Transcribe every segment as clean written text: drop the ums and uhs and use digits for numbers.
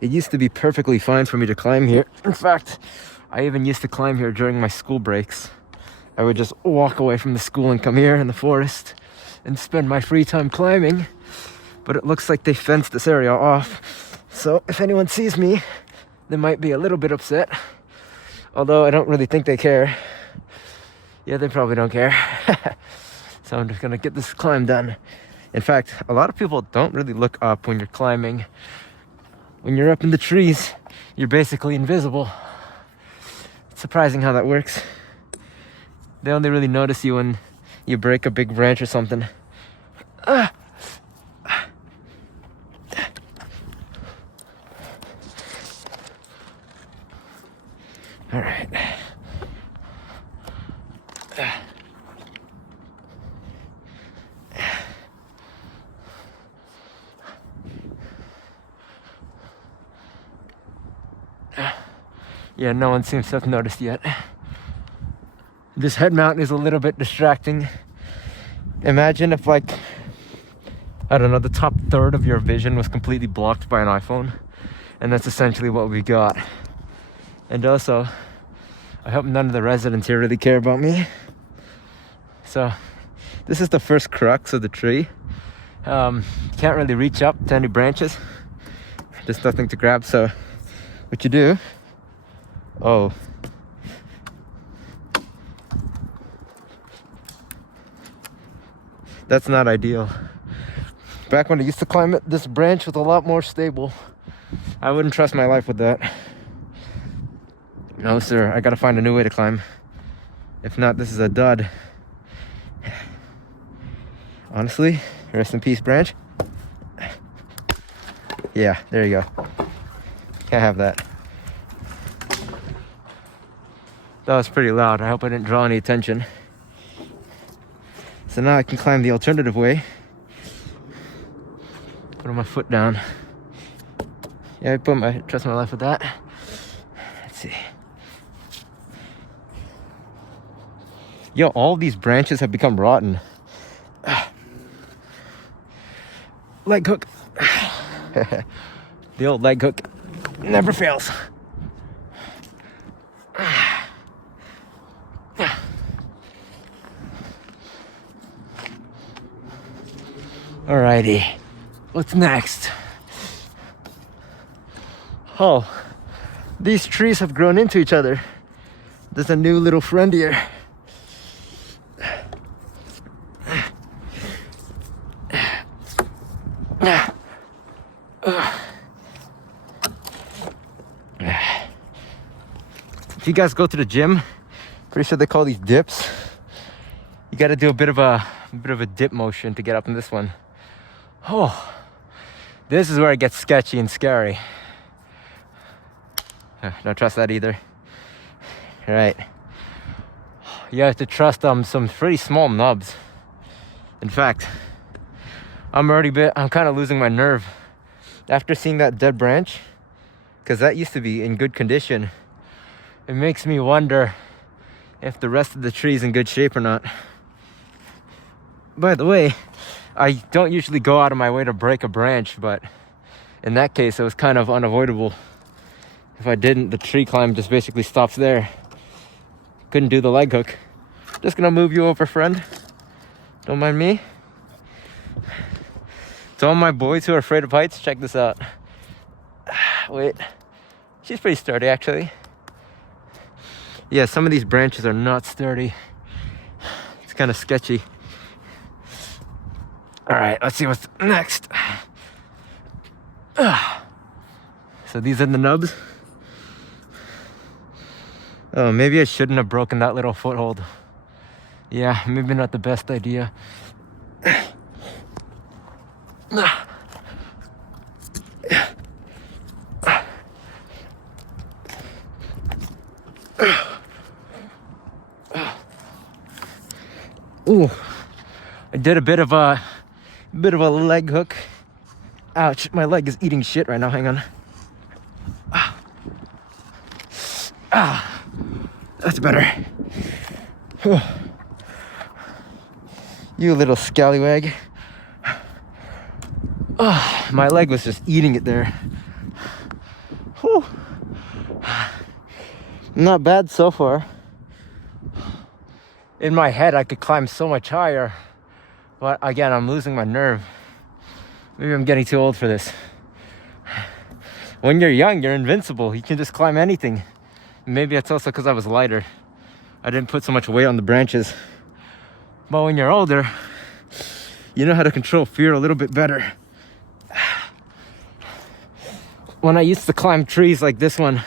It used to be perfectly fine for me to climb here. In fact, I even used to climb here during my school breaks. I would just walk away from the school and come here in the forest and spend my free time climbing. But it looks like they fenced this area off. So if anyone sees me, they might be a little bit upset. Although I don't really think they care. Yeah, they probably don't care. So I'm just gonna get this climb done. In fact, a lot of people don't really look up when you're climbing. When you're up in the trees, you're basically invisible. It's surprising how that works. They only really notice you when you break a big branch or something. All right. Yeah, no one seems to have noticed yet. This head mount is a little bit distracting. Imagine if, like, I don't know, the top third of your vision was completely blocked by an iPhone. And that's essentially what we got. And also, I hope none of the residents here really care about me. So, this is the first crux of the tree. Can't really reach up to any branches. There's nothing to grab, so what you do... Oh. That's not ideal. Back when I used to climb it, this branch was a lot more stable. I wouldn't trust my life with that. No, sir, I gotta find a new way to climb. If not, this is a dud. Honestly, rest in peace, branch. Yeah, there you go. Can't have that. That was pretty loud. I hope I didn't draw any attention. So now I can climb the alternative way. Put my foot down. Yeah, I trust my life with that. Let's see. Yo, all these branches have become rotten. Leg hook. The old leg hook never fails. Alrighty, what's next? Oh, these trees have grown into each other. There's a new little friend here. If you guys go to the gym, pretty sure they call these dips. You got to do a bit of a dip motion to get up in this one. Oh, this is where it gets sketchy and scary. Don't trust that either. All right. You have to trust some pretty small nubs. In fact, I'm kind of losing my nerve after seeing that dead branch, because that used to be in good condition. It makes me wonder if the rest of the tree is in good shape or not. By the way, I don't usually go out of my way to break a branch, but in that case, it was kind of unavoidable. If I didn't, the tree climb just basically stops there. Couldn't do the leg hook. Just gonna move you over, friend. Don't mind me. To all my boys who are afraid of heights, check this out. Wait, she's pretty sturdy, actually. Yeah, some of these branches are not sturdy. It's kind of sketchy. All right, let's see what's next. So these are the nubs. Oh, maybe I shouldn't have broken that little foothold. Yeah, maybe not the best idea. Ooh, I did a bit of a leg hook. Ouch, my leg is eating shit right now. Hang on. That's better. Whew. You little scallywag. Oh, my leg was just eating it there. Not bad so far. In my head, I could climb so much higher, but again, I'm losing my nerve. Maybe I'm getting too old for this. When you're young, you're invincible. You can just climb anything. Maybe it's also because I was lighter. I didn't put so much weight on the branches. But when you're older, you know how to control fear a little bit better. When I used to climb trees like this one,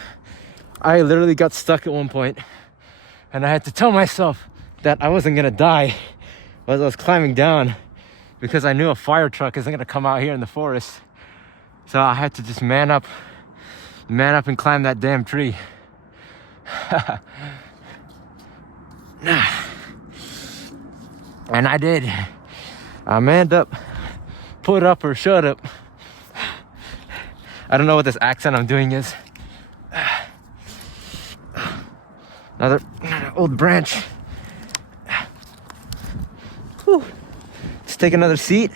I literally got stuck at one point, and I had to tell myself that I wasn't gonna die as I was climbing down, because I knew a fire truck isn't gonna come out here in the forest. So I had to just man up and climb that damn tree. And I did. I manned up, put up or shut up. I don't know what this accent I'm doing is. Another old branch. Whew. Let's take another seat.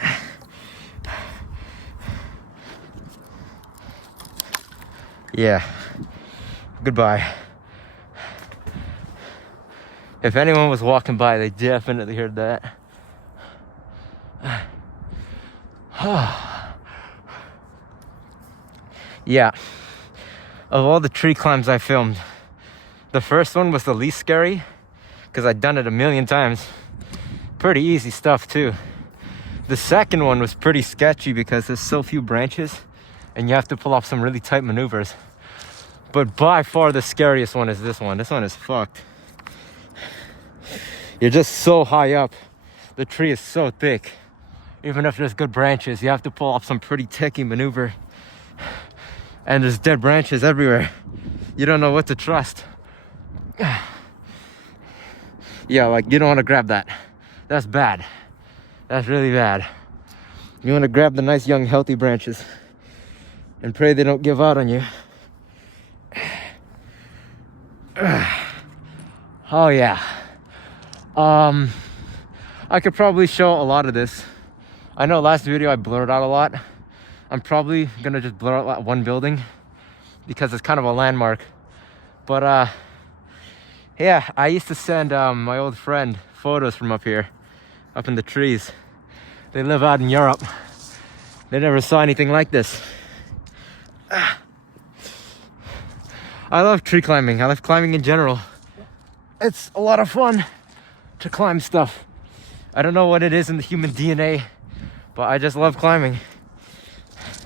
Yeah. Goodbye. If anyone was walking by, they definitely heard that. Yeah. Of all the tree climbs I filmed, the first one was the least scary because I'd done it a million times. Pretty easy stuff too. The second one was pretty sketchy because there's so few branches and you have to pull off some really tight maneuvers. But by far the scariest one is this one. This one is fucked. You're just so high up. The tree is so thick. Even if there's good branches, you have to pull off some pretty techy maneuver. And there's dead branches everywhere. You don't know what to trust. Yeah, like you don't want to grab that. That's bad. That's really bad. You want to grab the nice young healthy branches and pray they don't give out on you. Oh yeah. I could probably show a lot of this. I know last video I blurred out a lot. I'm probably gonna just blur out one building because it's kind of a landmark. But yeah, I used to send my old friend photos from up here, up in the trees. They live out in Europe. They never saw anything like this. I love tree climbing. I love climbing in general. It's a lot of fun to climb stuff. I don't know what it is in the human DNA, but I just love climbing.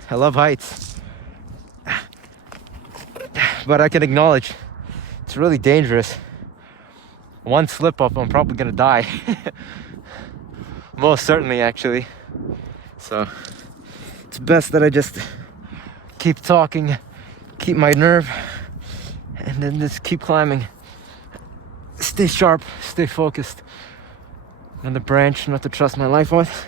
I love heights. But I can acknowledge it's really dangerous. One slip up, I'm probably gonna die. Most certainly, actually. So it's best that I just keep talking, keep my nerve, and then just keep climbing. Stay sharp, stay focused on the branch not to trust my life with.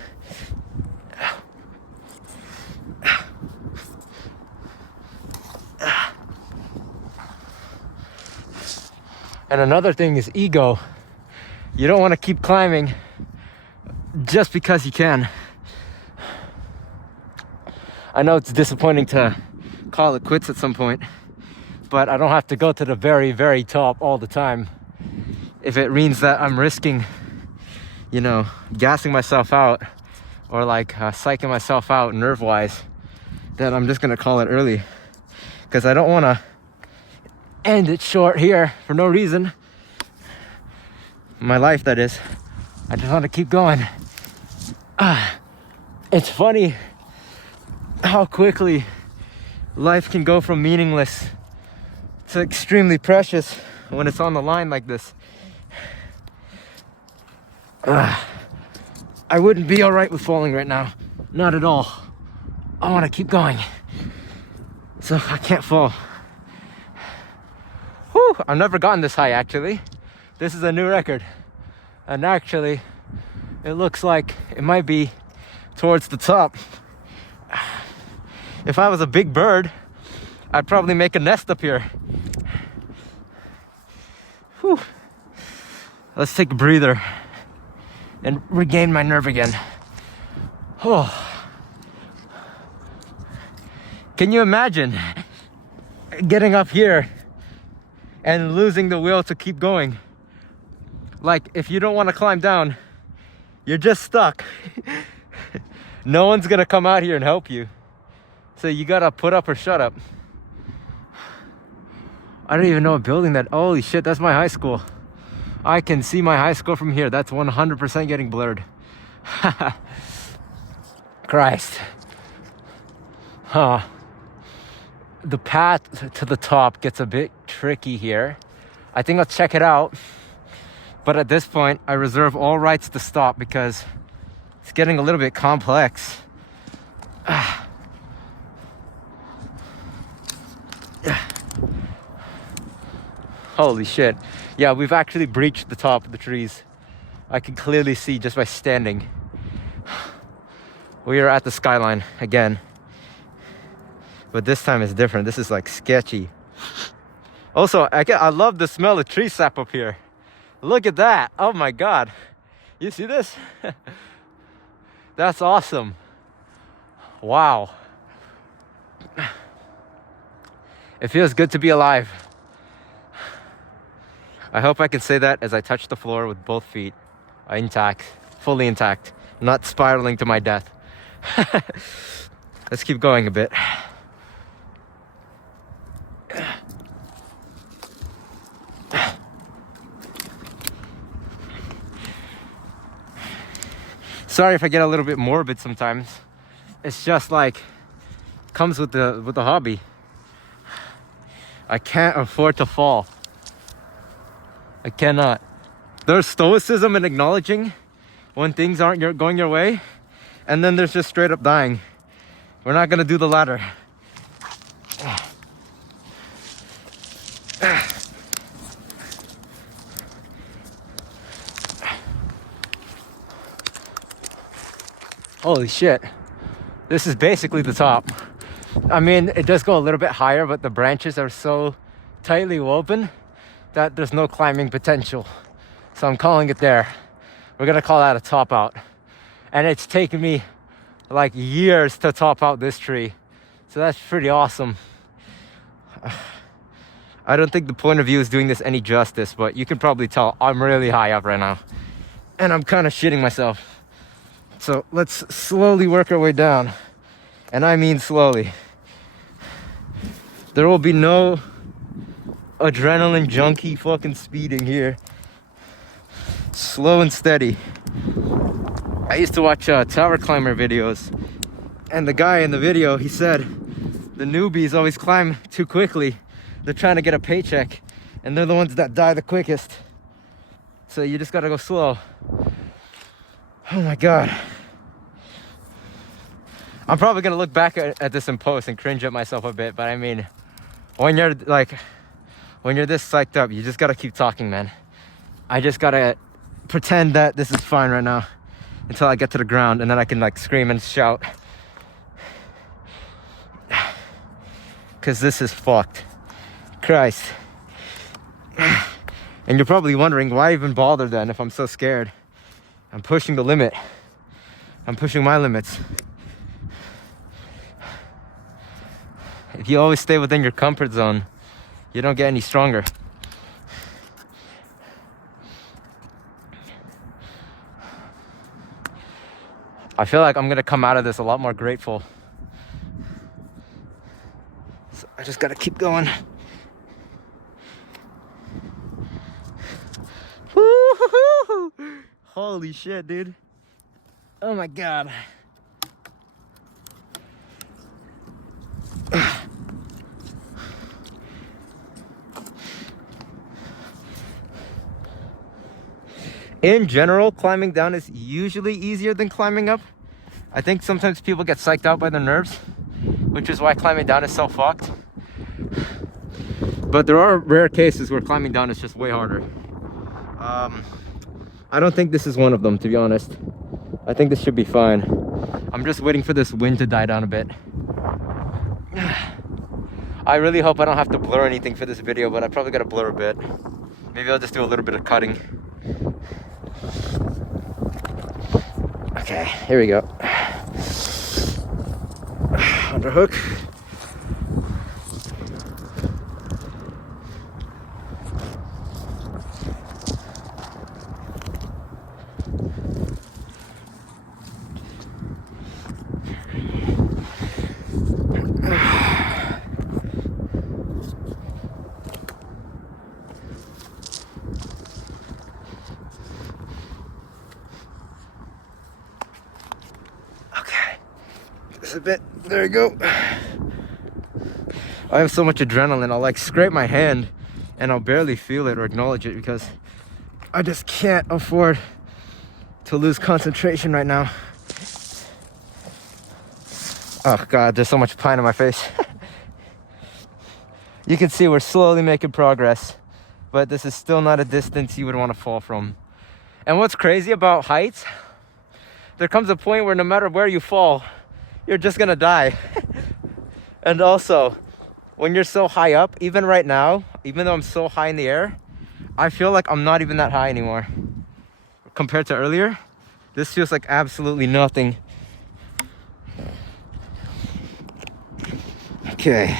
And another thing is ego. You don't want to keep climbing just because you can. I know it's disappointing to call it quits at some point, but I don't have to go to the very, very top all the time. If it means that I'm risking, you know, gassing myself out or like psyching myself out nerve-wise, then I'm just gonna call it early. Because I don't want to end it short here for no reason. My life, that is. I just want to keep going. It's funny how quickly life can go from meaningless to extremely precious when it's on the line like this. I wouldn't be all right with falling right now. Not at all. I want to keep going. So I can't fall. Whew, I've never gotten this high actually. This is a new record. And actually, it looks like it might be towards the top. If I was a big bird, I'd probably make a nest up here. Whew. Let's take a breather and regain my nerve again. Oh. Can you imagine getting up here and losing the will to keep going. Like, if you don't want to climb down, you're just stuck. No one's gonna come out here and help you. So you gotta put up or shut up. I don't even know a building that, holy shit, that's my high school. I can see my high school from here. That's 100% getting blurred. Christ. Huh. The path to the top gets a bit tricky here. I think I'll check it out. But at this point, I reserve all rights to stop because it's getting a little bit complex. Holy shit. Yeah, we've actually breached the top of the trees. I can clearly see just by standing. We are at the skyline again. But this time it's different. This is like sketchy. Also, I love the smell of tree sap up here. Look at that. Oh my God. You see this? That's awesome. Wow. It feels good to be alive. I hope I can say that as I touch the floor with both feet intact, fully intact, not spiraling to my death. Let's keep going a bit. Sorry if I get a little bit morbid sometimes. It's just like comes with the hobby. I can't afford to fall. I cannot. There's stoicism in acknowledging when things aren't going your way, and then there's just straight up dying. We're not gonna do the latter. Holy shit. This is basically the top. I mean, it does go a little bit higher, but the branches are so tightly woven that there's no climbing potential. So I'm calling it there. We're gonna call that a top out. And it's taken me like years to top out this tree. So that's pretty awesome. I don't think the point of view is doing this any justice, but you can probably tell I'm really high up right now. And I'm kind of shitting myself. So let's slowly work our way down. And I mean slowly. There will be no adrenaline junkie fucking speeding here. Slow and steady. I used to watch tower climber videos, and the guy in the video, he said the newbies always climb too quickly. They're trying to get a paycheck, and they're the ones that die the quickest. So you just gotta go slow. Oh my God. I'm probably gonna look back at this in post and cringe at myself a bit, but I mean, when you're this psyched up, you just gotta keep talking, man. I just gotta pretend that this is fine right now until I get to the ground, and then I can like scream and shout. Cause this is fucked. Christ. And you're probably wondering, why even bother then if I'm so scared? I'm pushing the limit. I'm pushing my limits. If you always stay within your comfort zone, you don't get any stronger. I feel like I'm gonna come out of this a lot more grateful. So I just gotta keep going. Woo-hoo-hoo! Holy shit, dude. Oh my God. In general, climbing down is usually easier than climbing up. I think sometimes people get psyched out by their nerves, which is why climbing down is so fucked. But there are rare cases where climbing down is just way harder. I don't think this is one of them, to be honest. I think this should be fine. I'm just waiting for this wind to die down a bit. I really hope I don't have to blur anything for this video, but I probably gotta blur a bit. Maybe I'll just do a little bit of cutting. Okay, here we go. Underhook. just a bit. There you go. I have so much adrenaline. I'll like scrape my hand and I'll barely feel it or acknowledge it because I just can't afford to lose concentration right now. Oh God, there's so much pine in my face. You can see we're slowly making progress, but this is still not a distance you would want to fall from. And what's crazy about heights, there comes a point where no matter where you fall, you're just gonna die. And also, when you're so high up, even right now, even though I'm so high in the air, I feel like I'm not even that high anymore. Compared to earlier, this feels like absolutely nothing. Okay.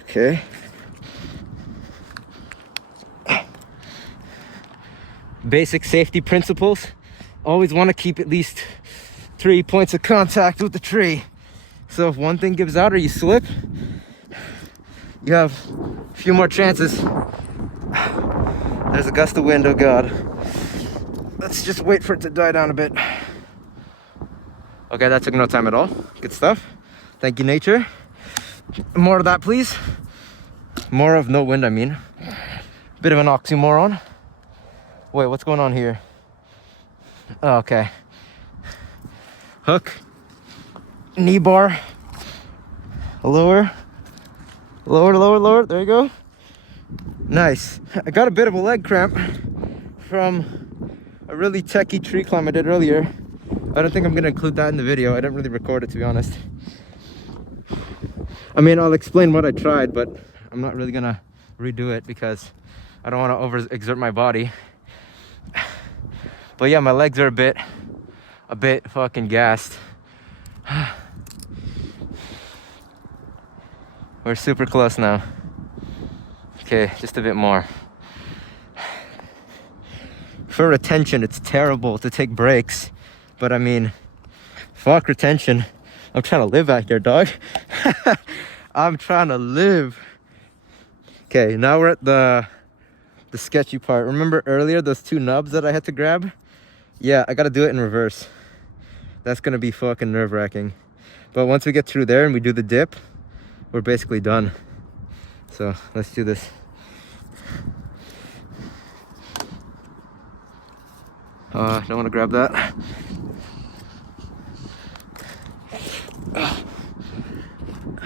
Okay. Basic safety principles. Always want to keep at least 3 points of contact with the tree. So if one thing gives out or you slip, you have a few more chances. There's a gust of wind, oh God. Let's just wait for it to die down a bit. Okay, that took no time at all. Good stuff. Thank you, nature. More of that, please. More of no wind, I mean. Bit of an oxymoron. Wait, what's going on here? Oh, okay. Hook. Knee bar. Lower. Lower, lower, lower. There you go. Nice. I got a bit of a leg cramp from a really techie tree climb I did earlier. I don't think I'm going to include that in the video. I didn't really record it, to be honest. I mean, I'll explain what I tried, but I'm not really going to redo it because I don't want to overexert my body. But yeah, my legs are a bit fucking gassed. We're super close now. Okay, just a bit more. For retention, it's terrible to take breaks. But I mean, fuck retention. I'm trying to live out here, dog. I'm trying to live. Okay, now we're at the sketchy part. Remember earlier those two nubs that I had to grab? Yeah, I gotta do it in reverse. That's gonna be fucking nerve-wracking. But once we get through there and we do the dip, we're basically done. So let's do this. Don't want to grab that.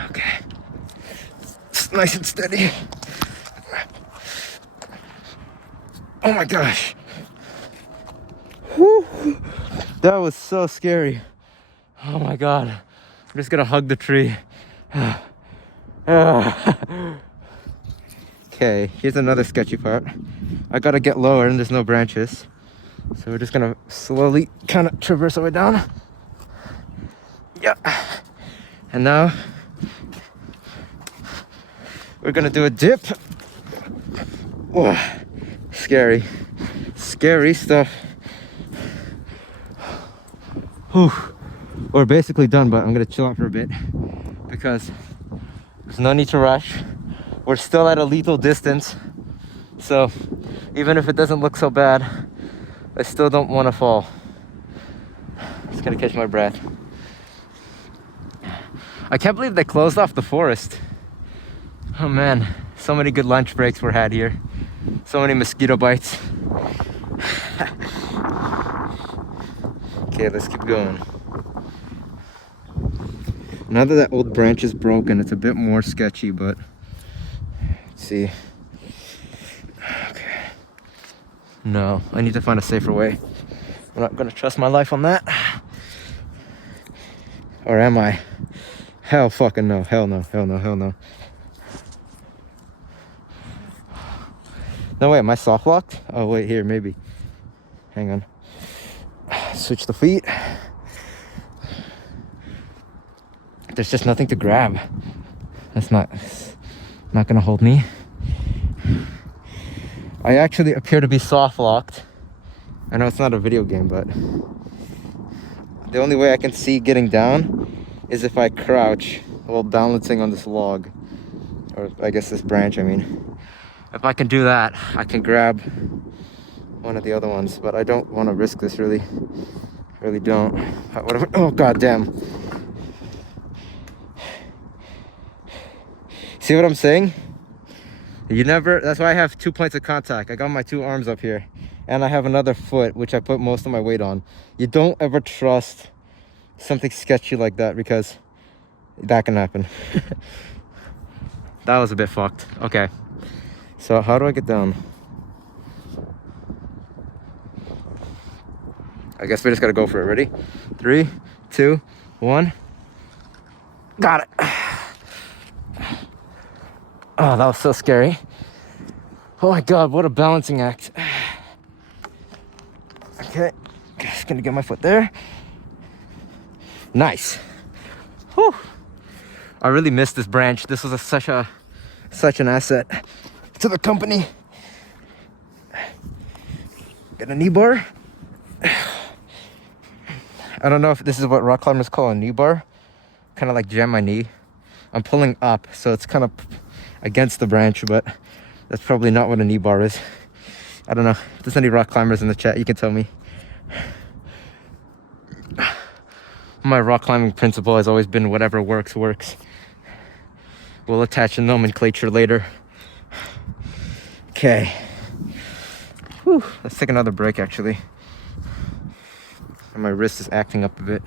Okay. It's nice and steady. Oh my gosh. Whew. That was so scary. Oh my God. I'm just gonna hug the tree. Okay, here's another sketchy part. I gotta get lower and there's no branches. So we're just gonna slowly kind of traverse our way down. Yeah. And now we're gonna do a dip. Oh, scary. Scary stuff. Whew. We're basically done, but I'm gonna chill out for a bit because there's no need to rush. We're still at a lethal distance. So even if it doesn't look so bad, I still don't want to fall. Just gonna catch my breath. I can't believe they closed off the forest. Oh man, so many good lunch breaks were had here. So many mosquito bites. Okay, let's keep going. Now that old branch is broken, it's a bit more sketchy, but let's see. Okay. No, I need to find a safer way. I'm not gonna trust my life on that. Or am I? Hell fucking no. Hell no. Hell no. Hell no. No, wait, am I soft locked? Oh, wait, here, maybe. Hang on. Switch the feet. There's just nothing to grab. That's not gonna hold me. I actually appear to be soft locked. I know it's not a video game, but the only way I can see getting down is if I crouch while balancing on this log. Or I guess this branch, I mean. If I can do that, I can grab one of the other ones, but I don't want to risk this, really. Really don't. Oh, goddamn. See what I'm saying? You never, that's why I have 2 points of contact. I got my 2 arms up here, and I have another foot, which I put most of my weight on. You don't ever trust something sketchy like that, because that can happen. That was a bit fucked. Okay. So how do I get down? I guess we just gotta go for it. Ready? 3, 2, 1. Got it. Oh, that was so scary. Oh my God, what a balancing act. Okay, just gonna get my foot there. Nice. Whew. I really missed this branch. This was such an asset to the company. Get a knee bar. I don't know if this is what rock climbers call a knee bar. Kind of like jam my knee. I'm pulling up, so it's kind of against the branch, but that's probably not what a knee bar is. I don't know. If there's any rock climbers in the chat, you can tell me. My rock climbing principle has always been whatever works, works. We'll attach a nomenclature later. Okay. Whew. Let's take another break, actually. And my wrist is acting up a bit.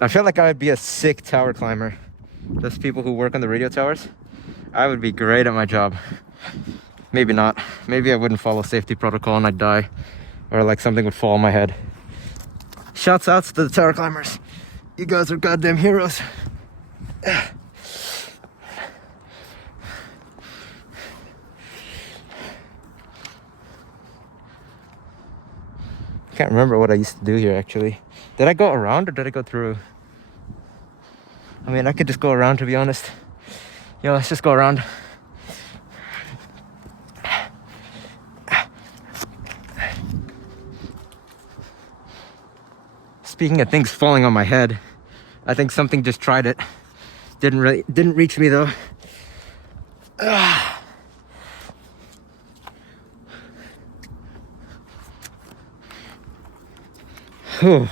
I feel like I would be a sick tower climber. Those people who work on the radio towers, I would be great at my job. Maybe not. Maybe I wouldn't follow safety protocol and I'd die. Or like something would fall on my head. Shouts outs to the tower climbers. You guys are goddamn heroes. I can't remember what I used to do here, actually. Did I go around or did I go through? I mean, I could just go around, to be honest. Yo, let's just go around. Speaking of things falling on my head, I think something just tried it. Didn't reach me though. Whew.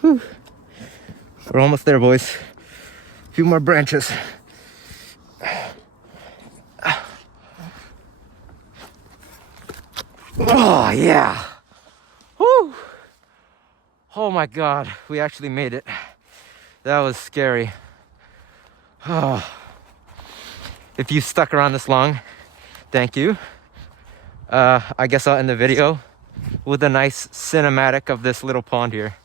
Whew. We're almost there, boys. A few more branches. Oh, yeah. Whew. Oh my God, we actually made it. That was scary. Oh. If you stuck around this long, thank you. I guess I'll end the video with a nice cinematic of this little pond here.